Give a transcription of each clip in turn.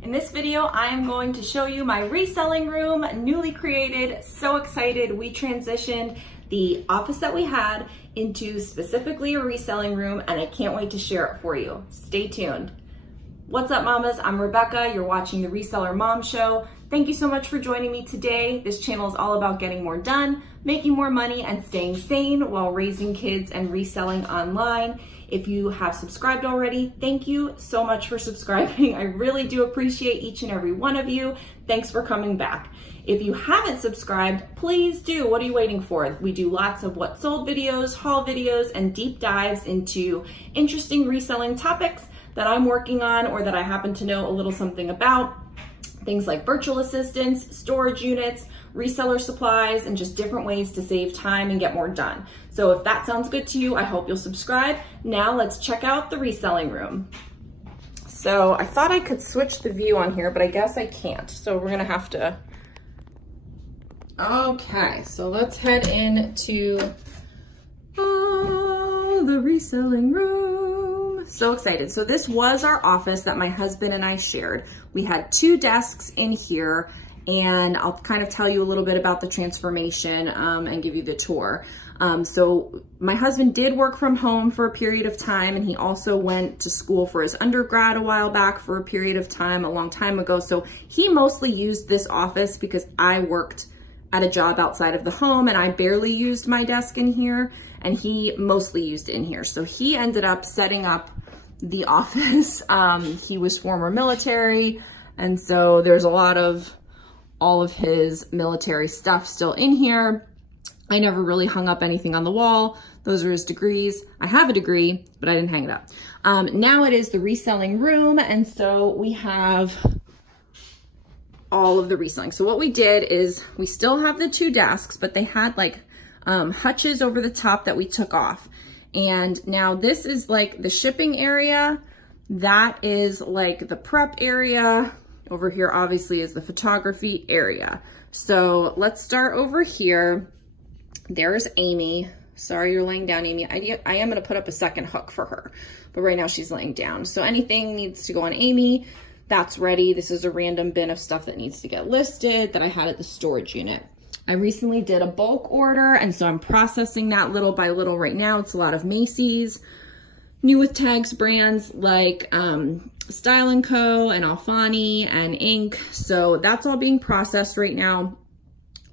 In this video, I am going to show you my reselling room, newly created. So excited. We transitioned the office that we had into specifically a reselling room, and I can't wait to share it for you. Stay tuned. What's up, mamas? I'm Rebecca. You're watching the Reseller Mom Show. Thank you so much for joining me today. This channel is all about getting more done, making more money, and staying sane while raising kids and reselling online. If you have subscribed already, thank you so much for subscribing. I really do appreciate each and every one of you. Thanks for coming back. If you haven't subscribed, please do. What are you waiting for? We do lots of what sold videos, haul videos, and deep dives into interesting reselling topics that I'm working on or that I happen to know a little something about. Things like virtual assistants, storage units, reseller supplies, and just different ways to save time and get more done. So if that sounds good to you, I hope you'll subscribe. Now let's check out the reselling room. So I thought I could switch the view on here, but I guess I can't. So we're gonna have to. Okay, so let's head into the reselling room. So excited. So this was our office that my husband and I shared. We had 2 desks in here, and I'll kind of tell you a little bit about the transformation and give you the tour. So my husband did work from home for a period of time, and he also went to school for his undergrad a while back for a period of time, a long time ago. So he mostly used this office because I worked at a job outside of the home and I barely used my desk in here, and he mostly used it in here. So he ended up setting up the office. He was former military, and so there's a lot of all of his military stuff still in here. I never really hung up anything on the wall. Those are his degrees. I have a degree, but I didn't hang it up. Now it is the reselling room, and so we have all of the reselling. So what we did is we still have the 2 desks, but they had like hutches over the top that we took off. And now this is like the shipping area. That is like the prep area. Over here obviously is the photography area. So let's start over here. There's Amy. Sorry you're laying down, Amy. I am gonna put up a second hook for her, but right now she's laying down. So anything needs to go on Amy, that's ready. This is a random bin of stuff that needs to get listed that I had at the storage unit. I recently did a bulk order, and so I'm processing that little by little right now. It's a lot of Macy's, new with tags brands like Style & Co. and Alfani and Ink. So that's all being processed right now.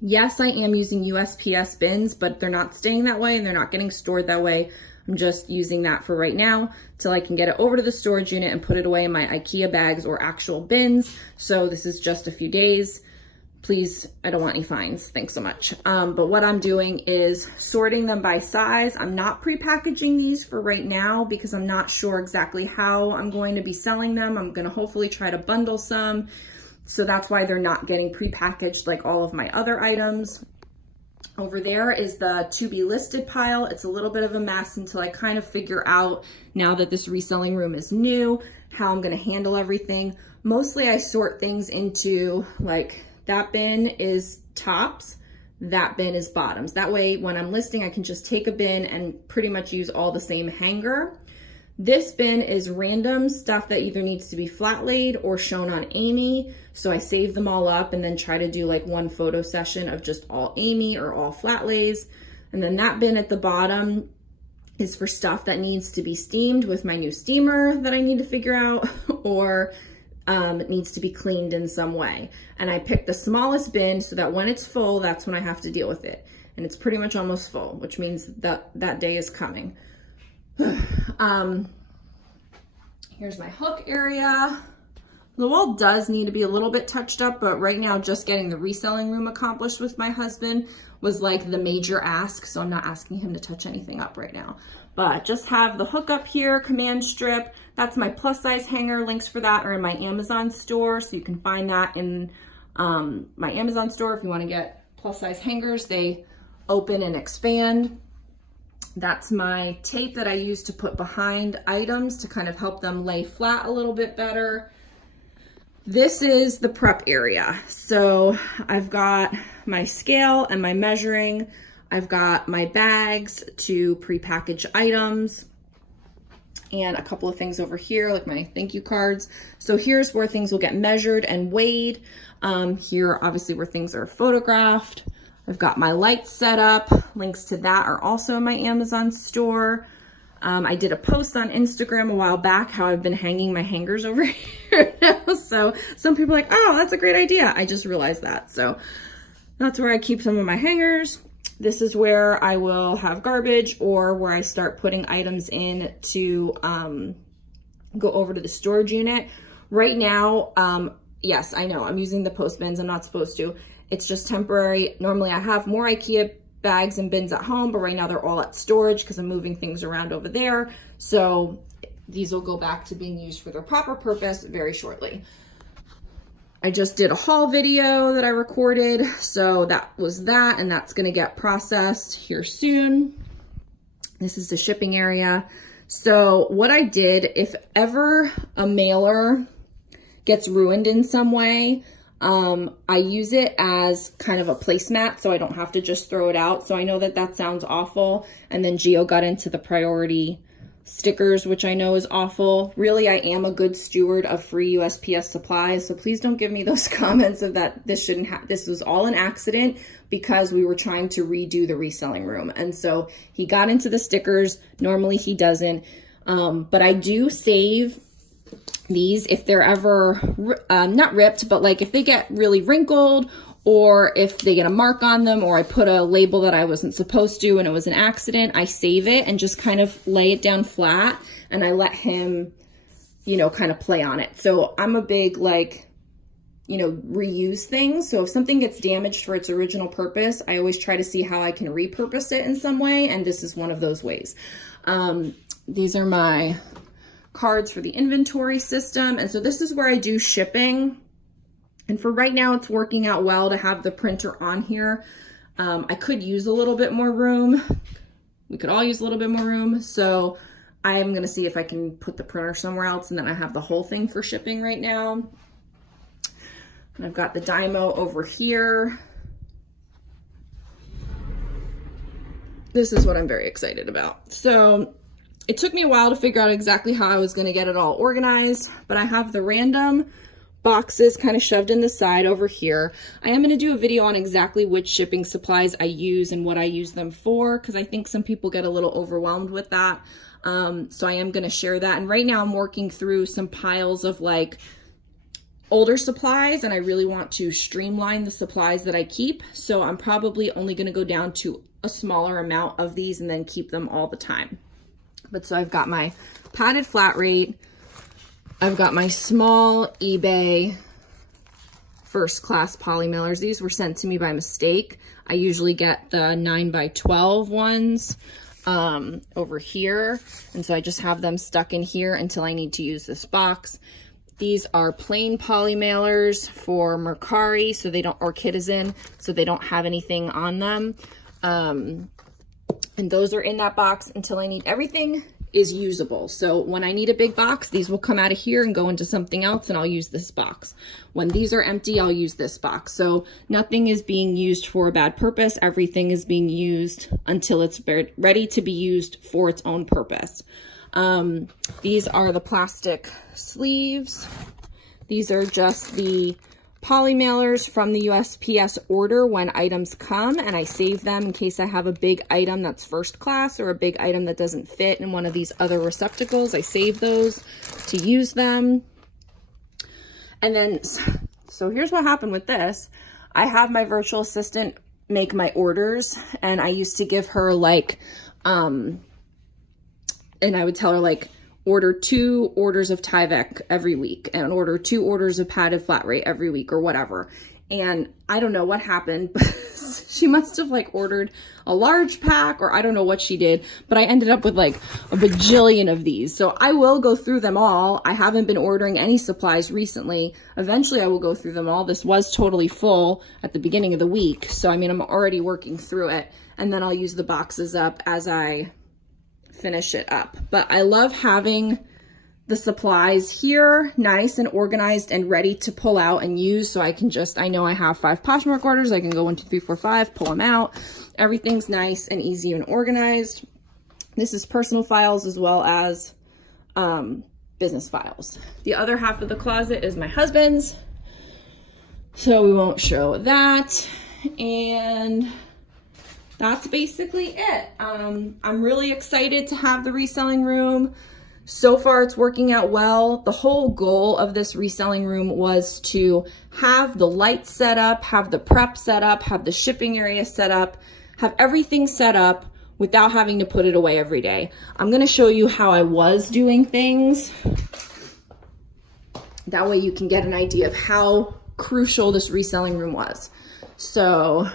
Yes, I am using USPS bins, but they're not staying that way and they're not getting stored that way. I'm just using that for right now till I can get it over to the storage unit and put it away in my IKEA bags or actual bins. So this is just a few days. Please, I don't want any fines. Thanks so much. But what I'm doing is sorting them by size. I'm not pre-packaging these for right now because I'm not sure exactly how I'm going to be selling them. I'm gonna hopefully try to bundle some. So that's why they're not getting pre-packaged like all of my other items. Over there is the to be listed pile. It's a little bit of a mess until I kind of figure out, now that this reselling room is new, how I'm gonna handle everything. Mostly I sort things into like, that bin is tops, that bin is bottoms. That way when I'm listing, I can just take a bin and pretty much use all the same hanger. This bin is random stuff that either needs to be flat laid or shown on Amy. So I save them all up and then try to do like one photo session of just all Amy or all flat lays. And then that bin at the bottom is for stuff that needs to be steamed with my new steamer that I need to figure out, or it needs to be cleaned in some way. And I picked the smallest bin so that when it's full, that's when I have to deal with it. And it's pretty much almost full, which means that that day is coming. Here's my hook area. The wall does need to be a little bit touched up, but right now just getting the reselling room accomplished with my husband was like the major ask, so I'm not asking him to touch anything up right now. But just have the hook up here, command strip. That's my plus size hanger. Links for that are in my Amazon store, so you can find that in my Amazon store if you want to get plus size hangers. They open and expand. That's my tape that I use to put behind items to kind of help them lay flat a little bit better. This is the prep area. So I've got my scale and my measuring. I've got my bags to prepackage items. and a couple of things over here, like my thank you cards. So here's where things will get measured and weighed. Here, obviously, where things are photographed. I've got my lights set up. Links to that are also in my Amazon store. I did a post on Instagram a while back how I've been hanging my hangers over here now. So some people are like, oh, that's a great idea. I just realized that. So that's where I keep some of my hangers. This is where I will have garbage, or where I start putting items in to go over to the storage unit. Right now, yes, I know I'm using the post bins. I'm not supposed to. It's just temporary. Normally I have more IKEA bags and bins at home, but right now they're all at storage because I'm moving things around over there. So these will go back to being used for their proper purpose very shortly. I just did a haul video that I recorded. So that was that, and that's gonna get processed here soon. This is the shipping area. So what I did, if ever a mailer gets ruined in some way, I use it as kind of a placemat so I don't have to just throw it out. So I know that that sounds awful. And then Gio got into the priority stickers, which I know is awful. Really, I am a good steward of free USPS supplies. So please don't give me those comments of that this shouldn't have, this was all an accident because we were trying to redo the reselling room. And so he got into the stickers. Normally he doesn't. But I do save these if they're ever not ripped, but like if they get really wrinkled, or if they get a mark on them, or I put a label that I wasn't supposed to and it was an accident, I save it and just kind of lay it down flat, and I let him, you know, kind of play on it. So I'm a big, like, you know, reuse things. So if something gets damaged for its original purpose, I always try to see how I can repurpose it in some way, and this is one of those ways. These are my cards for the inventory system. And so this is where I do shipping. And for right now, it's working out well to have the printer on here. I could use a little bit more room. We could all use a little bit more room. So I am gonna see if I can put the printer somewhere else, and then I have the whole thing for shipping right now. And I've got the Dymo over here. This is what I'm very excited about. So it took me a while to figure out exactly how I was going to get it all organized, but I have the random boxes kind of shoved in the side over here. I am going to do a video on exactly which shipping supplies I use and what I use them for, because I think some people get a little overwhelmed with that. So I am going to share that. And right now I'm working through some piles of like older supplies, and I really want to streamline the supplies that I keep. So I'm probably only going to go down to a smaller amount of these and then keep them all the time. But so I've got my padded flat rate. I've got my small eBay first class poly mailers. These were sent to me by mistake. I usually get the 9x12 ones over here. And so I just have them stuck in here until I need to use this box. These are plain poly mailers for Mercari, so they don't, or Citizen, so they don't have anything on them. And those are in that box until I need, everything is usable. So when I need a big box, these will come out of here and go into something else, and I'll use this box. When these are empty, I'll use this box. So nothing is being used for a bad purpose. Everything is being used until it's ready to be used for its own purpose. These are the plastic sleeves. These are just the poly mailers from the USPS order when items come, and I save them in case I have a big item that's first class or a big item that doesn't fit in one of these other receptacles. I save those to use them. And then, so here's what happened with this. I have my virtual assistant make my orders, and I used to give her like, and I would tell her like, order 2 orders of Tyvek every week and order 2 orders of padded flat rate every week or whatever. And I don't know what happened, but she must have like ordered a large pack, or I don't know what she did, but I ended up with like a bajillion of these. So I will go through them all. I haven't been ordering any supplies recently. Eventually I will go through them all. This was totally full at the beginning of the week. So I mean, I'm already working through it, and then I'll use the boxes up as I finish it up. But I love having the supplies here nice and organized and ready to pull out and use, so I can just, I know I have 5 Poshmark orders, I can go 1, 2, 3, 4, 5, pull them out. Everything's nice and easy and organized. This is personal files as well as business files. The other half of the closet is my husband's, so we won't show that. And that's basically it. I'm really excited to have the reselling room. So far it's working out well. The whole goal of this reselling room was to have the lights set up, have the prep set up, have the shipping area set up, have everything set up without having to put it away every day. I'm gonna show you how I was doing things. That way you can get an idea of how crucial this reselling room was. So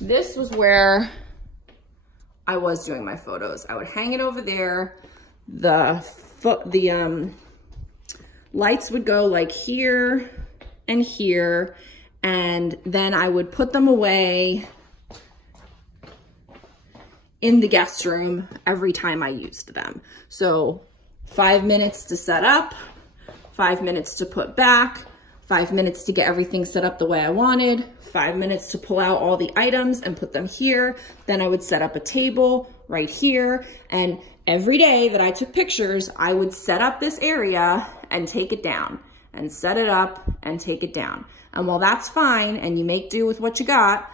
this was where I was doing my photos. I would hang it over there. The lights would go like here and here, and then I would put them away in the guest room every time I used them. So 5 minutes to set up, 5 minutes to put back, 5 minutes to get everything set up the way I wanted, 5 minutes to pull out all the items and put them here. Then I would set up a table right here. And every day that I took pictures, I would set up this area and take it down, and set it up and take it down. And while that's fine, and you make do with what you got,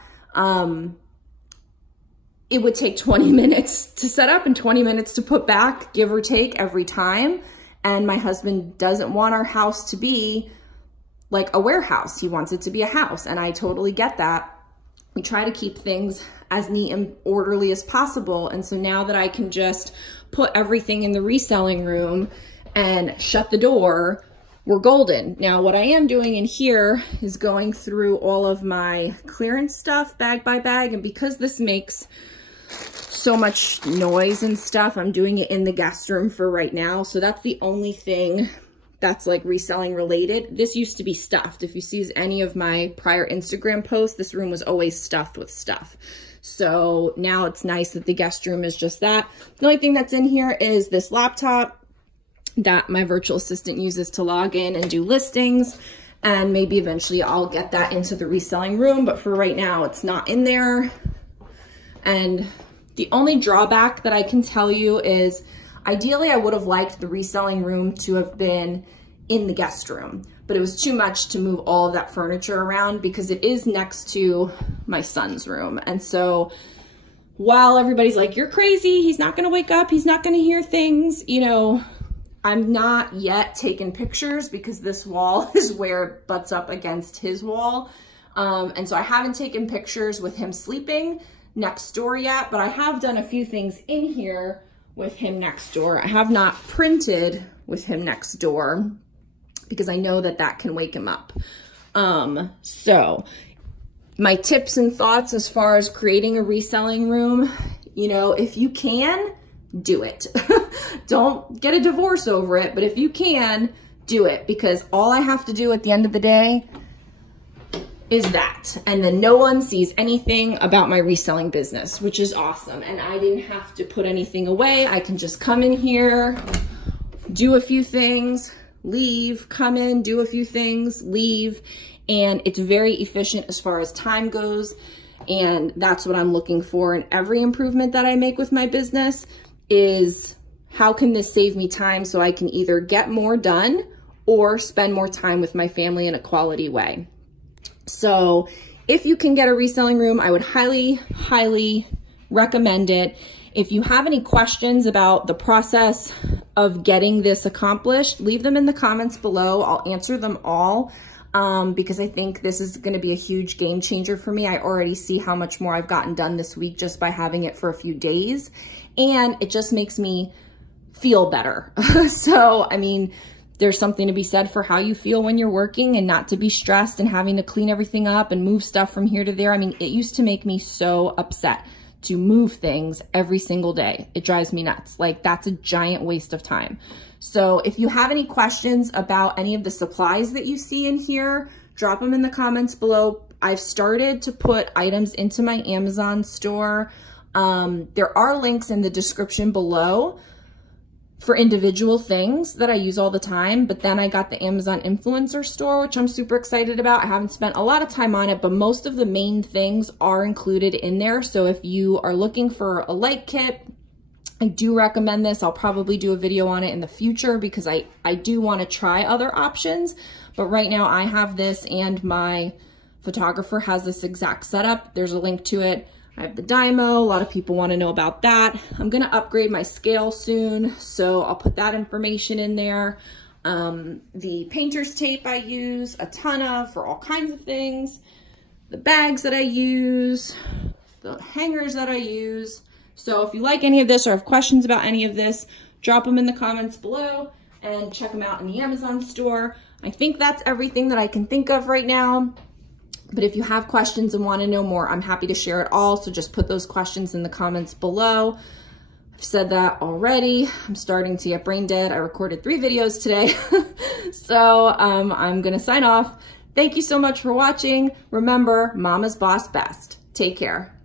it would take 20 minutes to set up and 20 minutes to put back, give or take, every time. And my husband doesn't want our house to be like a warehouse. He wants it to be a house, and I totally get that. We try to keep things as neat and orderly as possible. And so now that I can just put everything in the reselling room and shut the door, we're golden. Now, what I am doing in here is going through all of my clearance stuff bag by bag. And because this makes so much noise and stuff, I'm doing it in the guest room for right now. So that's the only thing that's like reselling related. This used to be stuffed. If you see any of my prior Instagram posts, this room was always stuffed with stuff. So now it's nice that the guest room is just that. The only thing that's in here is this laptop that my virtual assistant uses to log in and do listings. And maybe eventually I'll get that into the reselling room, but for right now it's not in there. And the only drawback that I can tell you is ideally I would have liked the reselling room to have been in the guest room, but it was too much to move all of that furniture around because it is next to my son's room. And so while everybody's like, you're crazy, he's not gonna wake up, he's not gonna hear things, you know, I'm not yet taking pictures because this wall is where it butts up against his wall. And so I haven't taken pictures with him sleeping next door yet, but I have done a few things in here with him next door. I have not printed with him next door because I know that that can wake him up. So my tips and thoughts as far as creating a reselling room, you know, if you can, do it. Don't get a divorce over it, but if you can, do it, because all I have to do at the end of the day is that. And then no one sees anything about my reselling business, which is awesome. And I didn't have to put anything away. I can just come in here, do a few things, leave, come in, do a few things, leave. And it's very efficient as far as time goes. And that's what I'm looking for in every improvement that I make with my business is how can this save me time so I can either get more done or spend more time with my family in a quality way. So if you can get a reselling room, I would highly, highly recommend it. If you have any questions about the process of getting this accomplished, leave them in the comments below. I'll answer them all because I think this is going to be a huge game changer for me. I already see how much more I've gotten done this week just by having it for a few days. And it just makes me feel better. So, I mean, there's something to be said for how you feel when you're working and not to be stressed and having to clean everything up and move stuff from here to there. I mean, it used to make me so upset to move things every single day. It drives me nuts. Like, that's a giant waste of time. So if you have any questions about any of the supplies that you see in here, drop them in the comments below. I've started to put items into my Amazon store. There are links in the description below for individual things that I use all the time, but then I got the Amazon influencer store, which I'm super excited about. I haven't spent a lot of time on it, but most of the main things are included in there. So if you are looking for a light kit, I do recommend this. I'll probably do a video on it in the future because I do want to try other options. But right now I have this and my photographer has this exact setup. There's a link to it. I have the Dymo. A lot of people want to know about that. I'm going to upgrade my scale soon, so I'll put that information in there. The painter's tape I use a ton of for all kinds of things. The bags that I use, the hangers that I use. So if you like any of this or have questions about any of this, drop them in the comments below and check them out in the Amazon store. I think that's everything that I can think of right now. But if you have questions and want to know more, I'm happy to share it all. So just put those questions in the comments below. I've said that already. I'm starting to get brain dead. I recorded 3 videos today. So I'm going to sign off. Thank you so much for watching. Remember, Mama's Boss Best. Take care.